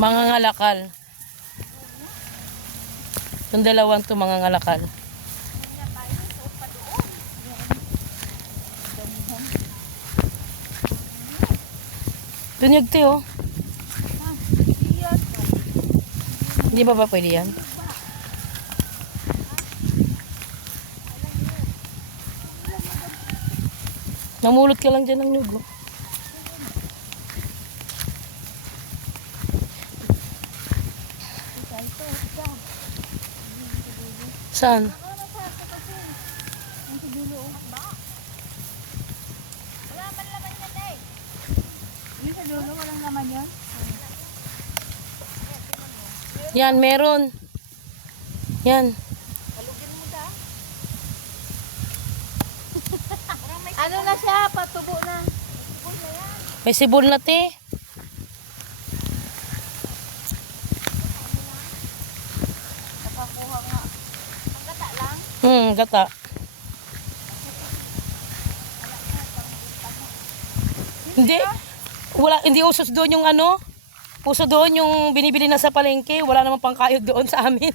Mga ngalakal. Itong dalawang to mga ngalakal. Tunyag to oh. Hindi ba pwede yan? Namulot ka lang dyan ng nyug. Oh. Saan? Wala man laman yan eh. Yung sa dulo, walang laman yan. Yan, meron. Yan. Halugin mo da. Ano na siya? Patubo na. Patubo na yan. May sibol na te. Nakakuha nga. Ang gata lang. Gata. Hindi. Wala, hindi usos doon yung ano. Uso doon yung binibili na sa palengke. Wala namang pangkayod doon sa amin.